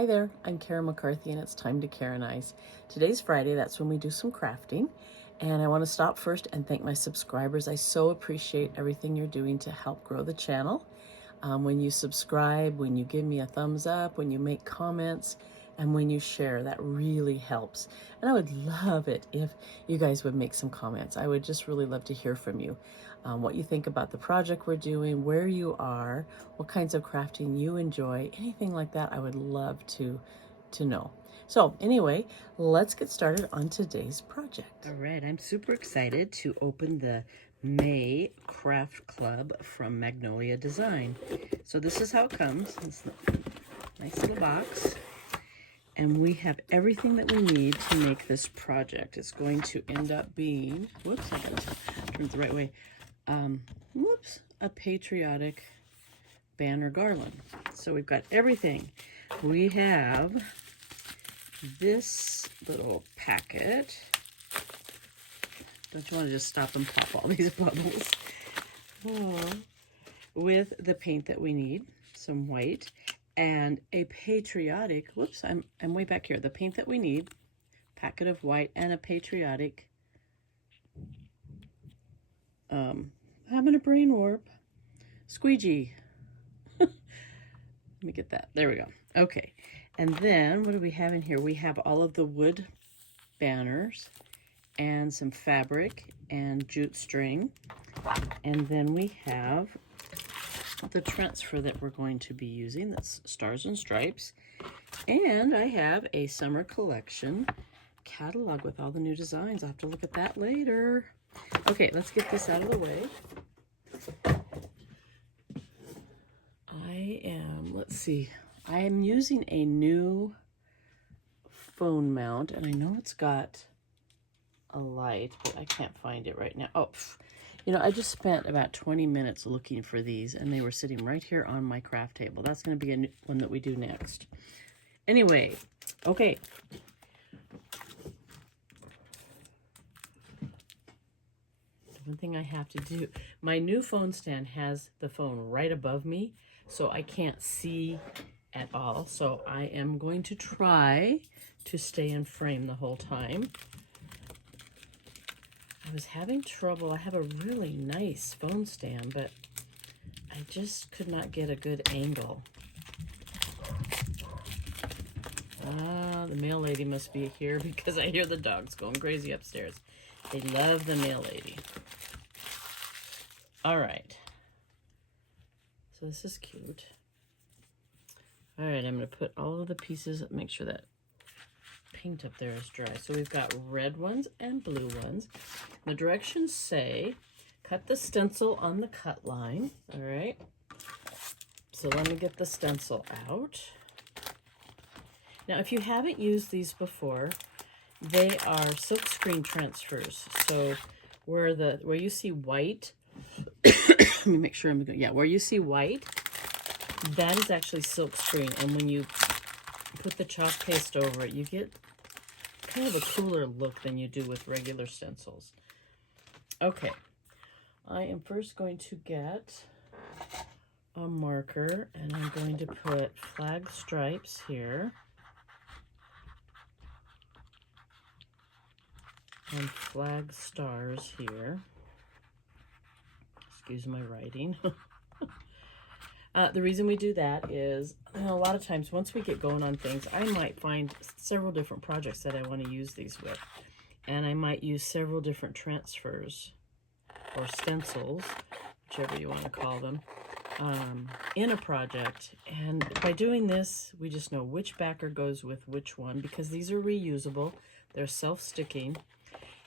Hi there, I'm Karen McCarthy and it's time to Karen-ize. Today's Friday, that's when we do some crafting. And I want to stop first and thank my subscribers. I so appreciate everything you're doing to help grow the channel. When you subscribe, when you give me a thumbs up, when you make comments, and when you share, that really helps. And I would love it if you guys would make some comments. I would just really love to hear from you. What you think about the project we're doing, where you are, what kinds of crafting you enjoy, anything like that, I would love to know. So anyway, let's get started on today's project. All right, I'm super excited to open the May Craft Club from Magnolia Design. So this is how it comes. It's a nice little box. And we have everything that we need to make this project. It's going to end up being, whoops, I got to turn it the right way. A patriotic banner garland. So we've got everything. We have this little packet. Don't you want to just stop and pop all these bubbles? Oh. With the paint that we need, some white, and a patriotic, whoops, I'm way back here. The paint that we need, packet of white, and a patriotic, having a brain warp, squeegee. Let me get that. There we go. Okay. And then what do we have in here? We have all of the wood banners and some fabric and jute string. And then we have the transfer that we're going to be using. That's Stars and Stripes. And I have a summer collection catalog with all the new designs. I'll have to look at that later. Okay, let's get this out of the way. I am using a new phone mount, and I know it's got a light, but I can't find it right now. Oh, you know, I just spent about 20 minutes looking for these, and they were sitting right here on my craft table. That's going to be a new one that we do next. Anyway, okay. One thing I have to do, my new phone stand has the phone right above me, so I can't see at all. So I am going to try to stay in frame the whole time. I was having trouble. I have a really nice phone stand, but I just could not get a good angle. Ah, the mail lady must be here because I hear the dogs going crazy upstairs. They love the mail lady. All right. So this is cute. All right, I'm going to put all of the pieces, make sure that paint up there is dry. So we've got red ones and blue ones. The directions say, cut the stencil on the cut line. All right. So let me get the stencil out. Now, if you haven't used these before, they are silkscreen transfers. So where you see white, let me make sure I'm going. Yeah, where you see white, that is actually silkscreen. And when you put the chalk paste over it, you get kind of a cooler look than you do with regular stencils. Okay, I am first going to get a marker, and I'm going to put flag stripes here. And flag stars here. Excuse my writing. The reason we do that is, a lot of times once we get going on things, I might find several different projects that I want to use these with. And I might use several different transfers or stencils, whichever you want to call them, in a project. And by doing this, we just know which backer goes with which one, because these are reusable. They're self-sticking.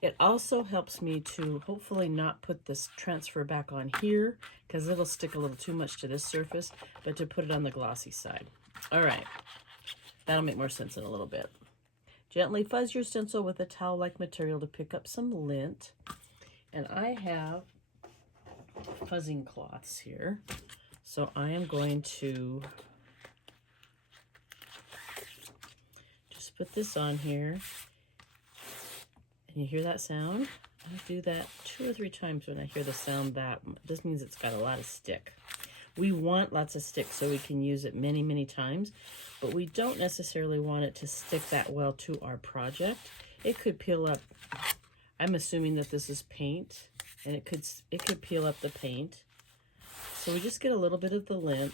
It also helps me to hopefully not put this transfer back on here, because it'll stick a little too much to this surface, but to put it on the glossy side. All right, that'll make more sense in a little bit. Gently fuzz your stencil with a towel-like material to pick up some lint. And I have fuzzing cloths here. So I am going to just put this on here. And you hear that sound? I do that 2 or 3 times when I hear the sound. That this means it's got a lot of stick. We want lots of stick so we can use it many, many times, but we don't necessarily want it to stick that well to our project. It could peel up. I'm assuming that this is paint, and it could peel up the paint. So we just get a little bit of the lint,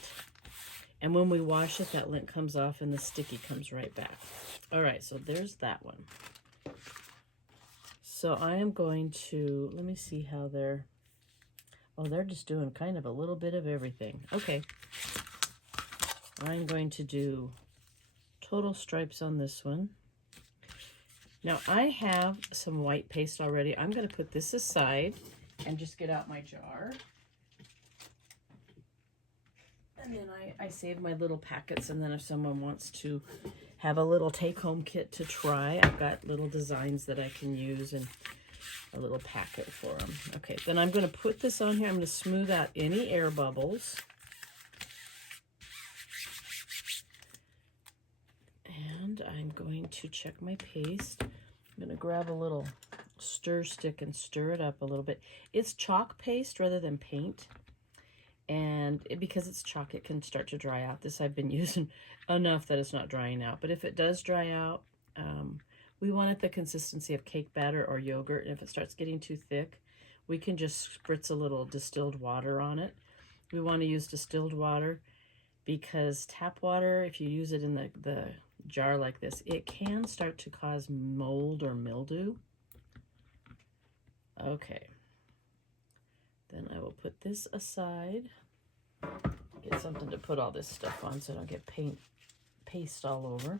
and when we wash it, that lint comes off and the sticky comes right back. All right, so there's that one. So I am going to, let me see how they're, oh, they're just doing kind of a little bit of everything. Okay. I'm going to do total stripes on this one. Now I have some white paste already. I'm going to put this aside and just get out my jar. And then I save my little packets, and then if someone wants to have a little take-home kit to try, I've got little designs that I can use and a little packet for them. Okay, then I'm going to put this on here. I'm going to smooth out any air bubbles. And I'm going to check my paste. I'm going to grab a little stir stick and stir it up a little bit. It's chalk paste rather than paint. And because it's chalk, it can start to dry out. This I've been using enough that it's not drying out. But if it does dry out, we want it the consistency of cake batter or yogurt. And if it starts getting too thick, we can just spritz a little distilled water on it. We want to use distilled water because tap water, if you use it in the jar like this, it can start to cause mold or mildew. Okay. Then I will put this aside. Get something to put all this stuff on so I don't get paste all over.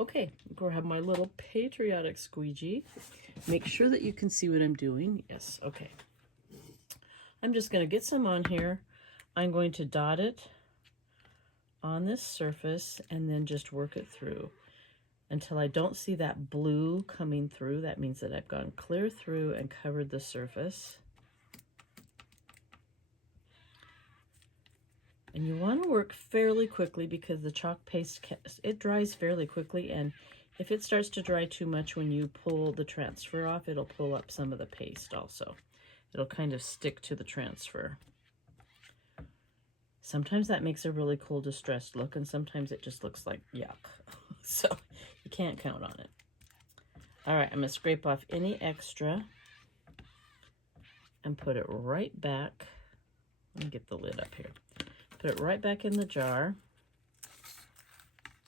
Okay, grab my little patriotic squeegee. Make sure that you can see what I'm doing. Yes, okay. I'm just going to get some on here. I'm going to dot it on this surface and then just work it through until I don't see that blue coming through. That means that I've gone clear through and covered the surface. And you want to work fairly quickly because the chalk paste, it dries fairly quickly, and if it starts to dry too much when you pull the transfer off, it'll pull up some of the paste also. It'll kind of stick to the transfer. Sometimes that makes a really cool distressed look, and sometimes it just looks like yuck. So you can't count on it. All right, I'm going to scrape off any extra and put it right back. Let me get the lid up here. Put it right back in the jar.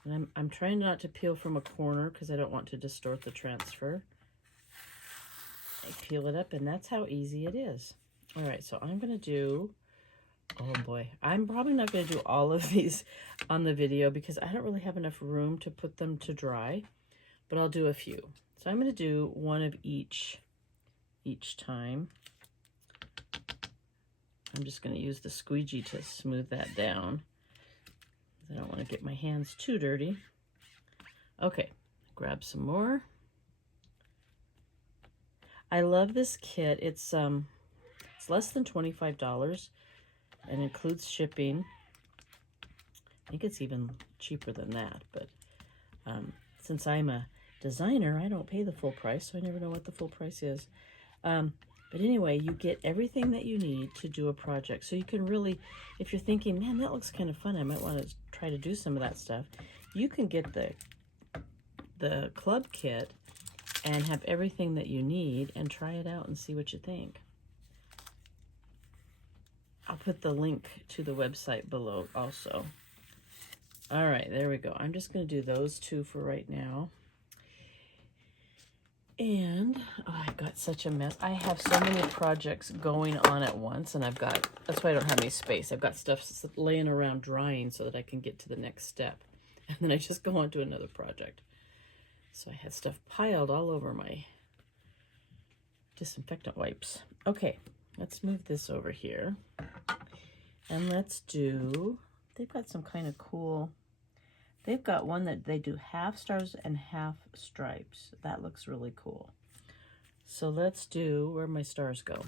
And I'm trying not to peel from a corner because I don't want to distort the transfer. I peel it up, and that's how easy it is. All right, so I'm going to do, oh boy, I'm probably not going to do all of these on the video because I don't really have enough room to put them to dry, but I'll do a few. So I'm going to do one of each time. I'm just going to use the squeegee to smooth that down. I don't want to get my hands too dirty. Okay, grab some more. I love this kit. It's less than $25 and includes shipping. I think it's even cheaper than that, but since I'm a designer, I don't pay the full price, so I never know what the full price is. But anyway, you get everything that you need to do a project. So you can really, if you're thinking, man, that looks kind of fun, I might want to try to do some of that stuff, you can get the club kit and have everything that you need and try it out and see what you think. I'll put the link to the website below also. All right, there we go. I'm just going to do those two for right now. And oh, I've got such a mess. I have so many projects going on at once, and that's why I don't have any space. I've got stuff laying around drying so that I can get to the next step. And then I just go on to another project. So I had stuff piled all over my disinfectant wipes. Okay, let's move this over here. And let's do, they've got some kind of cool, they've got one that they do half stars and half stripes. That looks really cool. So let's do, where'd my stars go?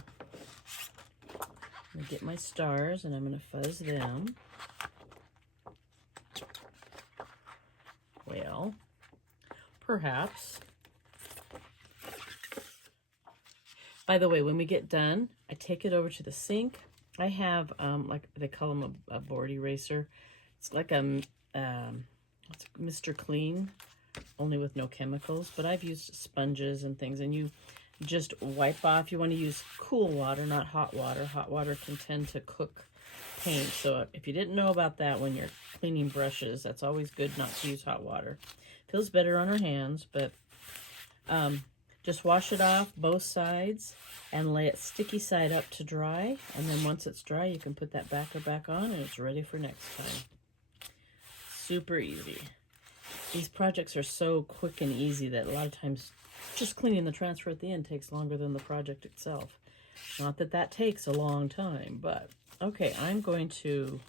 I'm gonna get my stars and I'm gonna fuzz them. Well, perhaps. By the way, when we get done, I take it over to the sink I have, like they call them a board eraser. It's like it's Mr. Clean, only with no chemicals. But I've used sponges and things, and you just wipe off. You want to use cool water, not hot water. Hot water can tend to cook paint. So if you didn't know about that when you're cleaning brushes, that's always good not to use hot water. Feels better on our hands, but just wash it off both sides and lay it sticky side up to dry. And then once it's dry, you can put that backer back on and it's ready for next time. Super easy. These projects are so quick and easy that a lot of times just cleaning the transfer at the end takes longer than the project itself. Not that that takes a long time, but okay, I'm going to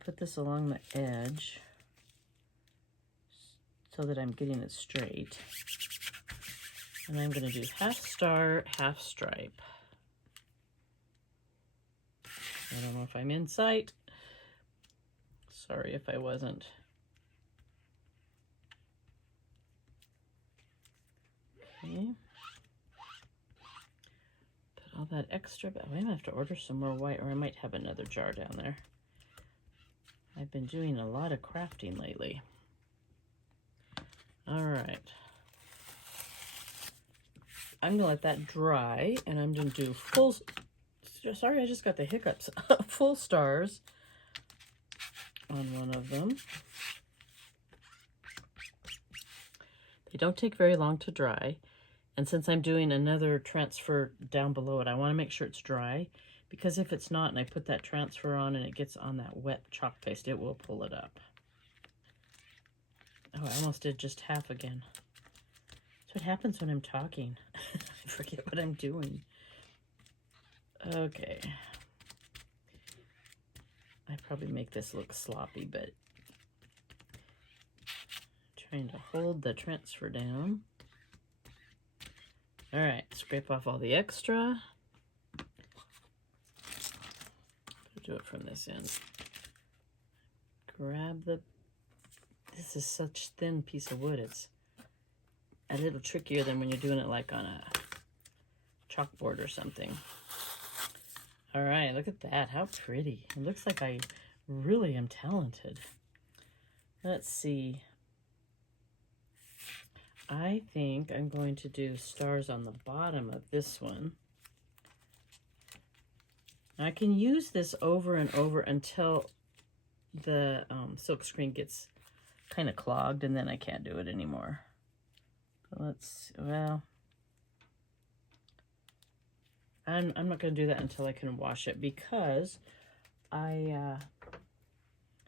put this along the edge so that I'm getting it straight. And I'm going to do half star, half stripe. I don't know if I'm in sight. Sorry if I wasn't. Okay. Put all that extra, but I'm going to have to order some more white, or I might have another jar down there. I've been doing a lot of crafting lately. All right. I'm going to let that dry, and I'm going to do full, sorry, I just got the hiccups, full stars on one of them. They don't take very long to dry, and since I'm doing another transfer down below it, I want to make sure it's dry, because if it's not and I put that transfer on and it gets on that wet chalk paste, it will pull it up. Oh, I almost did just half again. That's what happens when I'm talking. I forget what I'm doing. Okay. I probably make this look sloppy, but trying to hold the transfer down. All right, scrape off all the extra. Do it from this end. Grab the, this is such thin piece of wood. It's a little trickier than when you're doing it like on a chalkboard or something. All right, look at that. How pretty. It looks like I really am talented. Let's see. I think I'm going to do stars on the bottom of this one. I can use this over and over until the silk screen gets kind of clogged, and then I can't do it anymore. But let's, well, I'm not going to do that until I can wash it, because I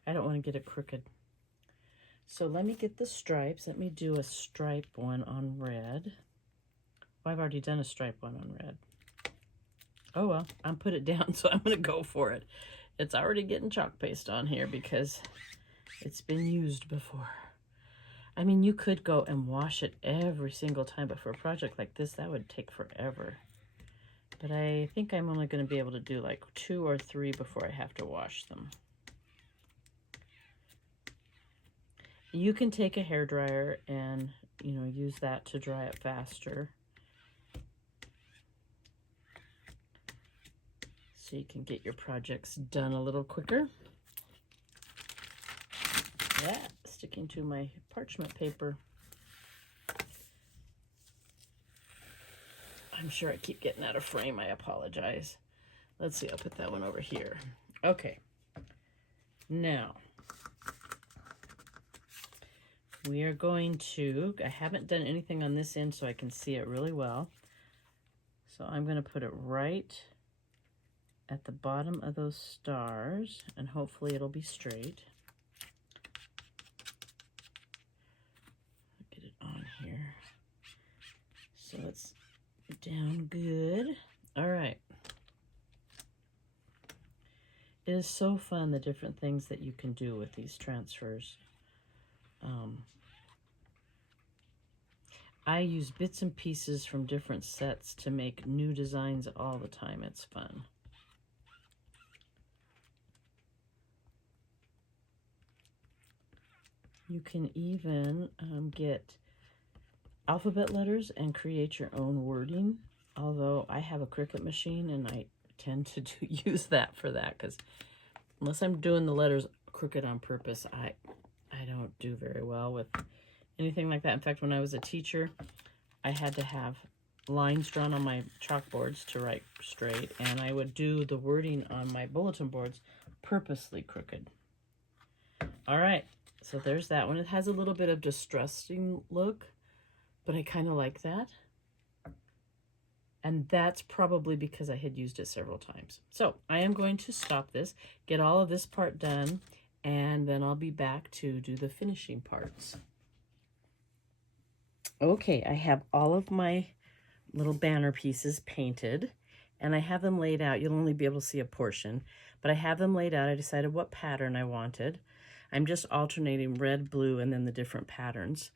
don't want to get it crooked. So let me get the stripes. Let me do a stripe one on red. Well, I've already done a stripe one on red. Oh well, I'm put it down, so I'm going to go for it. It's already getting chalk paste on here because it's been used before. I mean, you could go and wash it every single time, but for a project like this, that would take forever. But I think I'm only going to be able to do like 2 or 3 before I have to wash them. You can take a hairdryer and, you know, use that to dry it faster. So you can get your projects done a little quicker. Yeah, sticking to my parchment paper. I'm sure I keep getting out of frame. I apologize. Let's see, I'll put that one over here. Okay. Now, we are going to, I haven't done anything on this end so I can see it really well. So I'm going to put it right at the bottom of those stars, and hopefully it'll be straight. Get it on here. So it's down good. All right. It is so fun, the different things that you can do with these transfers. I use bits and pieces from different sets to make new designs all the time. It's fun. You can even get alphabet letters and create your own wording. Although I have a Cricut machine and I tend to use that for that, because unless I'm doing the letters crooked on purpose, I don't do very well with anything like that. In fact, when I was a teacher, I had to have lines drawn on my chalkboards to write straight, and I would do the wording on my bulletin boards purposely crooked. All right, so there's that one. It has a little bit of distressing look, but I kind of like that. And that's probably because I had used it several times. So I am going to stop this, get all of this part done, and then I'll be back to do the finishing parts. Okay, I have all of my little banner pieces painted, and I have them laid out. You'll only be able to see a portion, but I have them laid out. I decided what pattern I wanted. I'm just alternating red, blue, and then the different patterns.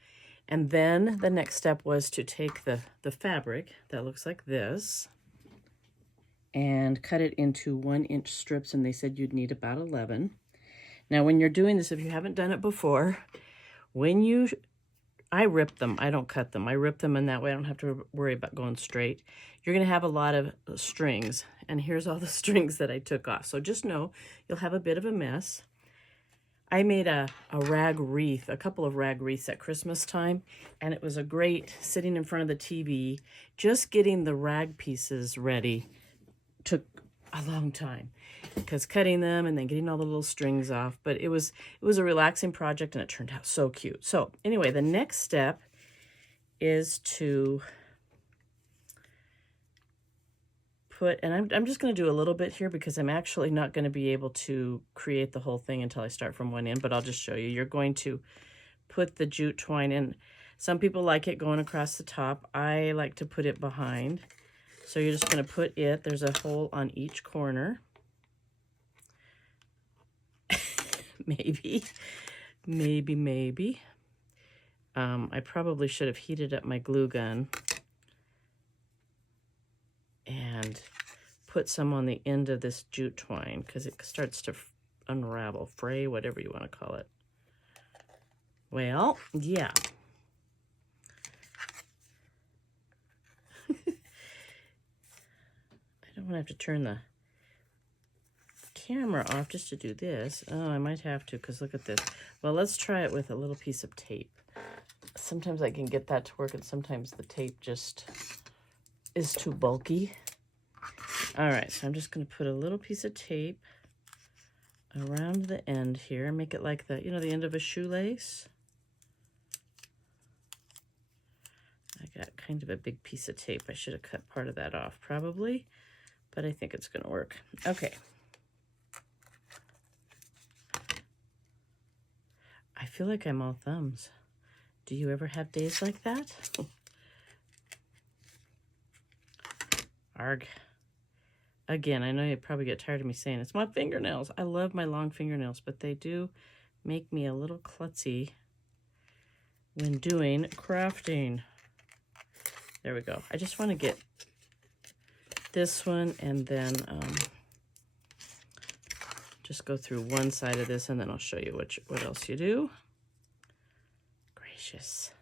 And then the next step was to take the fabric that looks like this and cut it into 1-inch strips, and they said you'd need about 11. Now, when you're doing this, if you haven't done it before, I rip them. I don't cut them. I rip them, and that way I don't have to worry about going straight. You're going to have a lot of strings, and here's all the strings that I took off. So just know you'll have a bit of a mess. I made a rag wreath, a couple of rag wreaths at Christmas time, and it was a great sitting in front of the TV. Just getting the rag pieces ready took a long time because cutting them and then getting all the little strings off, but it was a relaxing project, and it turned out so cute. So anyway, the next step is to put, and I'm just going to do a little bit here because I'm actually not going to be able to create the whole thing until I start from one end, but I'll just show you. You're going to put the jute twine in. Some people like it going across the top. I like to put it behind. So you're just going to put it, there's a hole on each corner. Maybe. I probably should have heated up my glue gun and put some on the end of this jute twine because it starts to unravel, fray, whatever you want to call it. Well, yeah. I don't want to have to turn the camera off just to do this. Oh, I might have to because look at this. Well, let's try it with a little piece of tape. Sometimes I can get that to work, and sometimes the tape just is too bulky. All right, so I'm just going to put a little piece of tape around the end here, make it like the, the end of a shoelace. I got kind of a big piece of tape. I should have cut part of that off probably, but I think it's going to work. Okay. I feel like I'm all thumbs. Do you ever have days like that? Arg. Again, I know you probably get tired of me saying it's my fingernails. I love my long fingernails, but they do make me a little klutzy when doing crafting. There we go. I just want to get this one and then just go through one side of this, and then I'll show you what else you do. Gracious.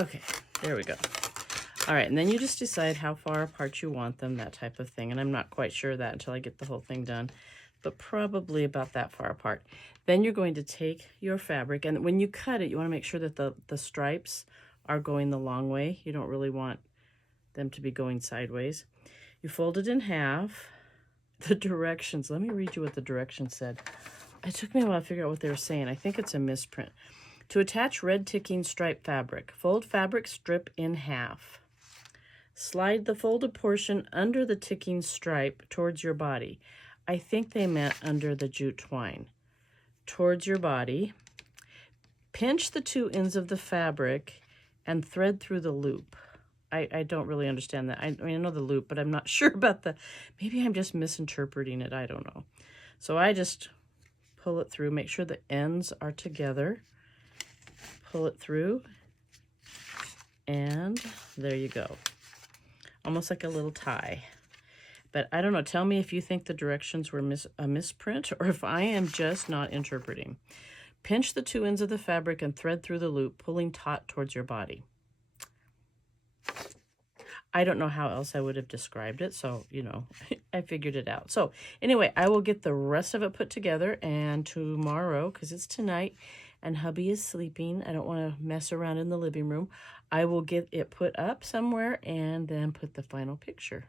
Okay, there we go. All right, and then you just decide how far apart you want them, that type of thing. And I'm not quite sure of that until I get the whole thing done, but probably about that far apart. Then you're going to take your fabric, and when you cut it, you want to make sure that the stripes are going the long way. You don't really want them to be going sideways. You fold it in half. The directions, let me read you what the directions said. It took me a while to figure out what they were saying. I think it's a misprint. To attach red ticking stripe fabric, fold fabric strip in half. Slide the folded portion under the ticking stripe towards your body. I think they meant under the jute twine. Towards your body. Pinch the two ends of the fabric and thread through the loop. I don't really understand that. I mean, I know the loop, but I'm not sure about maybe I'm just misinterpreting it. I don't know. So I just pull it through, make sure the ends are together. Pull it through, and there you go. Almost like a little tie. But I don't know, tell me if you think the directions were a misprint or if I am just not interpreting. Pinch the two ends of the fabric and thread through the loop, pulling taut towards your body. I don't know how else I would have described it, so, you know, I figured it out. So anyway, I will get the rest of it put together, and tomorrow, because it's tonight, and hubby is sleeping, I don't want to mess around in the living room, I will get it put up somewhere and then put the final picture